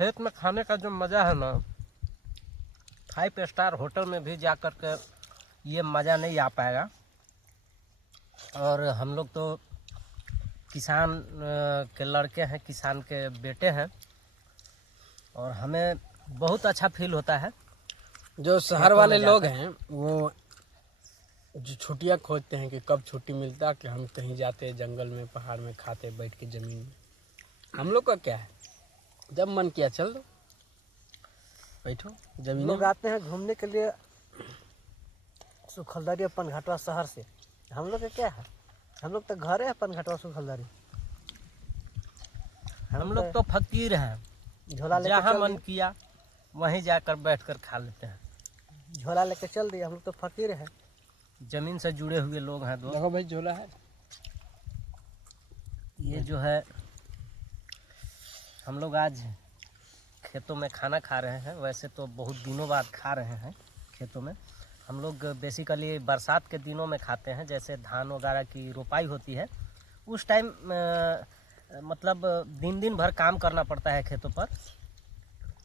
खेत में खाने का जो मज़ा है ना, 5 स्टार होटल में भी जा कर के ये मज़ा नहीं आ पाएगा। और हम लोग तो किसान के लड़के हैं, किसान के बेटे हैं, और हमें बहुत अच्छा फील होता है। जो शहर वाले लोग हैं वो जो छुट्टियां खोजते हैं कि कब छुट्टी मिलता, कि हम कहीं जाते जंगल में, पहाड़ में, खाते बैठ के ज़मीन में। हम लोग का क्या है, जब मन किया चल दो, बैठो जमीन लोग में। आते हैं घूमने के लिए सुखलदारी और पनघटवा शहर से। हम लोग का क्या है, हम लोग तो घर है पनघटवा सुखलदारी। हम लोग तो फकीर हैं, झोला लेके जहाँ चल मन दिए, किया वहीं जाकर बैठकर खा लेते हैं। झोला लेके चल दिए। हम लोग तो फकीर हैं, ज़मीन से जुड़े हुए लोग हैं दोस्त। देखो भाई झोला है, ये जो है हम लोग आज खेतों में खाना खा रहे हैं। वैसे तो बहुत दिनों बाद खा रहे हैं खेतों में। हम लोग बेसिकली बरसात के दिनों में खाते हैं, जैसे धान वगैरह की रोपाई होती है उस टाइम मतलब दिन भर काम करना पड़ता है खेतों पर,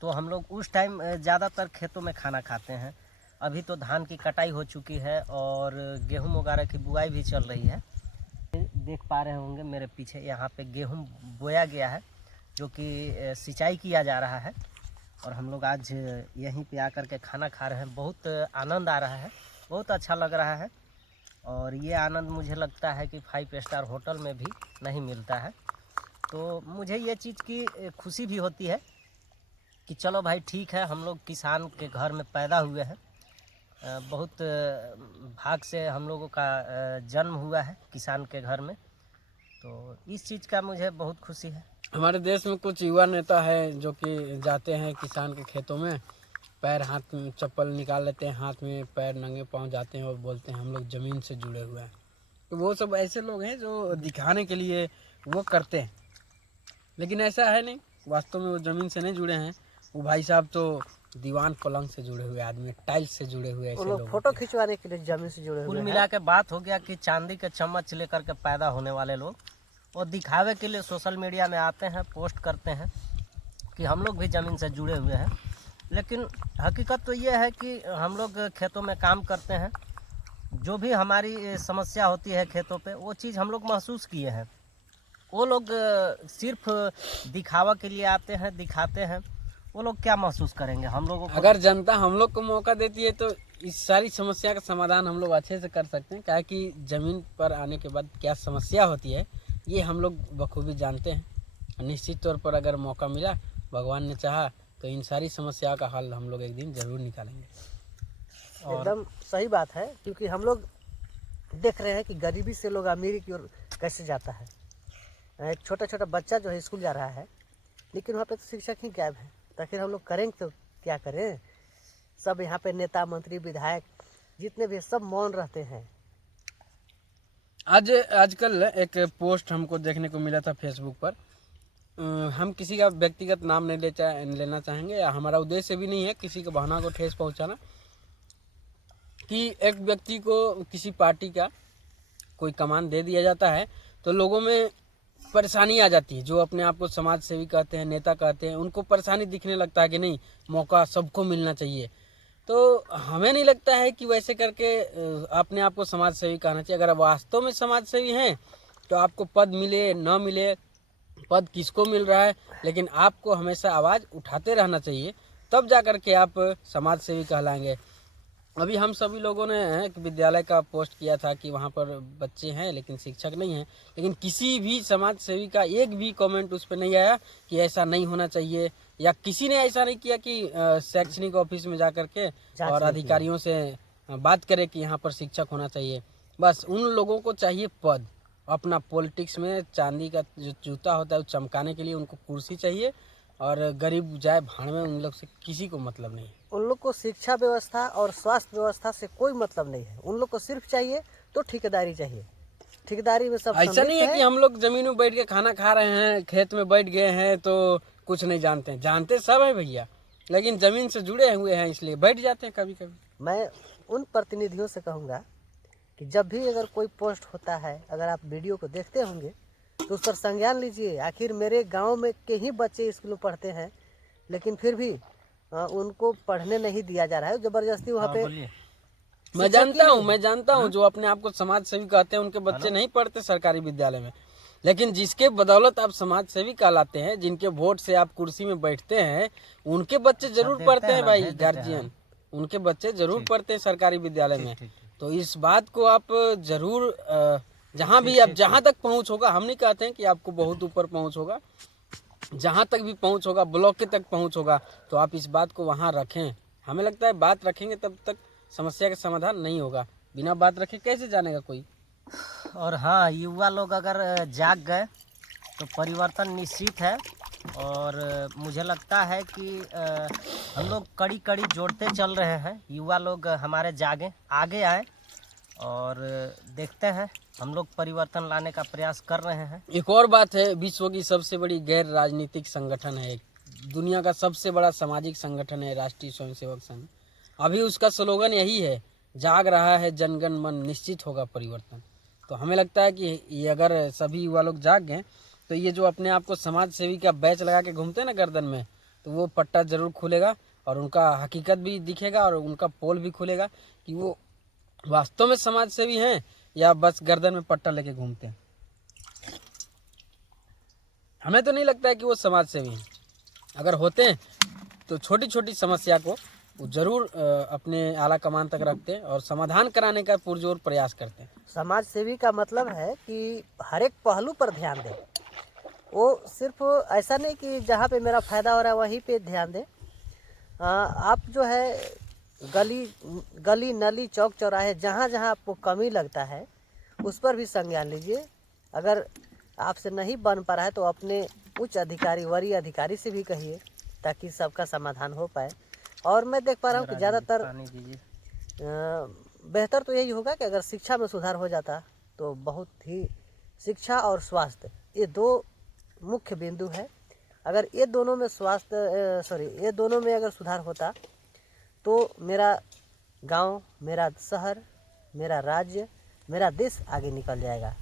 तो हम लोग उस टाइम ज़्यादातर खेतों में खाना खाते हैं। अभी तो धान की कटाई हो चुकी है और गेहूं वगैरह की बुआई भी चल रही है। देख पा रहे होंगे मेरे पीछे यहाँ पे गेहूं बोया गया है, जो कि सिंचाई किया जा रहा है। और हम लोग आज यहीं पे आकर के खाना खा रहे हैं। बहुत आनंद आ रहा है, बहुत अच्छा लग रहा है। और ये आनंद मुझे लगता है कि 5 स्टार होटल में भी नहीं मिलता है। तो मुझे ये चीज़ की खुशी भी होती है कि चलो भाई ठीक है, हम लोग किसान के घर में पैदा हुए हैं। बहुत भाग से हम लोगों का जन्म हुआ है किसान के घर में, तो इस चीज़ का मुझे बहुत खुशी है। हमारे देश में कुछ युवा नेता है जो कि जाते हैं किसान के खेतों में, पैर हाथ में चप्पल निकाल लेते हैं, हाथ में पैर नंगे पांव जाते हैं और बोलते हैं हम लोग ज़मीन से जुड़े हुए हैं। तो वो सब ऐसे लोग हैं जो दिखाने के लिए वो करते हैं, लेकिन ऐसा है नहीं, वास्तव में वो ज़मीन से नहीं जुड़े हैं। वो भाई साहब तो दीवान पलंग से जुड़े हुए आदमी, टाइल्स से जुड़े हुए ऐसे वो लोग लोग फोटो खिंचवाने के लिए जमीन से जुड़े कुल हुए मिला हैं। के बात हो गया कि चांदी के चम्मच लेकर के पैदा होने वाले लोग और दिखावे के लिए सोशल मीडिया में आते हैं, पोस्ट करते हैं कि हम लोग भी ज़मीन से जुड़े हुए हैं। लेकिन हकीकत तो ये है कि हम लोग खेतों में काम करते हैं। जो भी हमारी समस्या होती है खेतों पे, वो चीज़ हम लोग महसूस किए हैं। वो लोग सिर्फ दिखावा के लिए आते हैं, दिखाते हैं। वो लोग क्या महसूस करेंगे हम लोगों को? अगर जनता हम लोग को मौका देती है तो इस सारी समस्या का समाधान हम लोग अच्छे से कर सकते हैं। क्या कि ज़मीन पर आने के बाद क्या समस्या होती है ये हम लोग बखूबी जानते हैं। निश्चित तौर पर अगर मौका मिला, भगवान ने चाहा, तो इन सारी समस्याओं का हल हम लोग एक दिन ज़रूर निकालेंगे। एकदम सही बात है, क्योंकि हम लोग देख रहे हैं कि गरीबी से लोग अमीरी की ओर कैसे जाता है। एक छोटा छोटा बच्चा जो है स्कूल जा रहा है, लेकिन वहाँ पे तो शिक्षक ही गायब है। तो आखिर हम लोग करेंगे तो क्या करें? सब यहाँ पे नेता मंत्री विधायक जितने भी सब मौन रहते हैं। आजकल एक पोस्ट हमको देखने को मिला था फेसबुक पर। हम किसी का व्यक्तिगत नाम नहीं लेना चाहेंगे, या हमारा उद्देश्य भी नहीं है किसी के भावना को ठेस पहुंचाना, कि एक व्यक्ति को किसी पार्टी का कोई कमान दे दिया जाता है तो लोगों में परेशानी आ जाती है। जो अपने आप को समाज सेवी कहते हैं, नेता कहते हैं, उनको परेशानी दिखने लगता है कि नहीं, मौका सबको मिलना चाहिए। तो हमें नहीं लगता है कि वैसे करके अपने आप को समाज सेवी कहना चाहिए। अगर आप वास्तव में समाज सेवी हैं तो आपको पद मिले न मिले, पद किसको मिल रहा है, लेकिन आपको हमेशा आवाज़ उठाते रहना चाहिए, तब जा कर के आप समाज सेवी कहलाएंगे। अभी हम सभी लोगों ने एक विद्यालय का पोस्ट किया था कि वहाँ पर बच्चे हैं लेकिन शिक्षक नहीं हैं, लेकिन किसी भी समाज सेवी का एक भी कमेंट उस पर नहीं आया कि ऐसा नहीं होना चाहिए, या किसी ने ऐसा नहीं किया कि शैक्षणिक ऑफिस में जा कर के और अधिकारियों से बात करे कि यहाँ पर शिक्षक होना चाहिए। बस उन लोगों को चाहिए पद, अपना पॉलिटिक्स में चांदी का जो जूता होता है वो चमकाने के लिए उनको कुर्सी चाहिए, और गरीब जाए भाड़ में, उन लोग से किसी को मतलब नहीं है। उन लोग को शिक्षा व्यवस्था और स्वास्थ्य व्यवस्था से कोई मतलब नहीं है। उन लोग को सिर्फ चाहिए तो ठेकेदारी चाहिए। ठेकेदारी में सब ऐसा नहीं है कि हम लोग जमीन में बैठ के खाना खा रहे हैं, खेत में बैठ गए हैं तो कुछ नहीं जानते हैं। जानते सब है भैया, लेकिन जमीन से जुड़े हुए हैं इसलिए बैठ जाते हैं कभी कभी। मैं उन प्रतिनिधियों से कहूँगा कि जब भी अगर कोई पोस्ट होता है, अगर आप वीडियो को देखते होंगे तो उस पर संज्ञान लीजिए। आखिर मेरे गांव में के ही बच्चे स्कूल में पढ़ते हैं, लेकिन फिर भी उनको पढ़ने नहीं दिया जा रहा है, जबरदस्ती वहाँ पे। बोलिए। मैं जानता हूँ जो अपने आप को समाज सेवी कहते हैं उनके बच्चे नहीं पढ़ते सरकारी विद्यालय में, लेकिन जिसके बदौलत आप समाज सेवी कहलाते हैं, जिनके वोट से आप कुर्सी में बैठते हैं, उनके बच्चे जरूर पढ़ते हैं भाई, गार्जियन उनके बच्चे जरूर पढ़ते हैं सरकारी विद्यालय में। तो इस बात को आप जरूर जहाँ भी आप जहाँ तक पहुँच होगा, हम नहीं कहते हैं कि आपको बहुत ऊपर पहुँच होगा, जहाँ तक भी पहुँच होगा, ब्लॉक के तक पहुँच होगा, तो आप इस बात को वहाँ रखें। हमें लगता है बात रखेंगे तब तक समस्या का समाधान नहीं होगा, बिना बात रखे कैसे जानेगा कोई। और हाँ, युवा लोग अगर जाग गए तो परिवर्तन निश्चित है। और मुझे लगता है कि हम लोग कड़ी कड़ी जोड़ते चल रहे हैं, युवा लोग हमारे जागे आगे आए और देखते हैं, हम लोग परिवर्तन लाने का प्रयास कर रहे हैं। एक और बात है, विश्व की सबसे बड़ी गैर राजनीतिक संगठन है, दुनिया का सबसे बड़ा सामाजिक संगठन है राष्ट्रीय स्वयंसेवक संघ। अभी उसका स्लोगन यही है, जाग रहा है जनगण मन, निश्चित होगा परिवर्तन। तो हमें लगता है कि ये अगर सभी युवा लोग जाग गए तो ये जो अपने आप को समाज सेवी का बैच लगा के घूमते हैं ना गर्दन में, तो वो पट्टा जरूर खुलेगा और उनका हकीकत भी दिखेगा और उनका पोल भी खुलेगा कि वो वास्तव में समाज सेवी हैं या बस गर्दन में पट्टा लेके घूमते हैं। हमें तो नहीं लगता है कि वो समाज सेवी हैं। अगर होते हैं तो छोटी छोटी समस्या को वो जरूर अपने आला कमान तक रखते हैं और समाधान कराने का पुरजोर प्रयास करते हैं। समाज सेवी का मतलब है कि हर एक पहलू पर ध्यान दें, वो सिर्फ ऐसा नहीं कि जहाँ पे मेरा फ़ायदा हो रहा है वहीं पे ध्यान दें। आप जो है गली नली चौक चौराहे जहाँ जहाँ आपको कमी लगता है उस पर भी संज्ञान लीजिए। अगर आपसे नहीं बन पा रहा है तो अपने उच्च अधिकारी, वरीय अधिकारी से भी कहिए ताकि सबका समाधान हो पाए। और मैं देख पा रहा हूँ कि ज़्यादातर बेहतर तो यही होगा कि अगर शिक्षा में सुधार हो जाता तो बहुत ही, शिक्षा और स्वास्थ्य ये दो मुख्य बिंदु है। अगर ये दोनों में ये दोनों में अगर सुधार होता तो मेरा गांव, मेरा शहर, मेरा राज्य, मेरा देश आगे निकल जाएगा।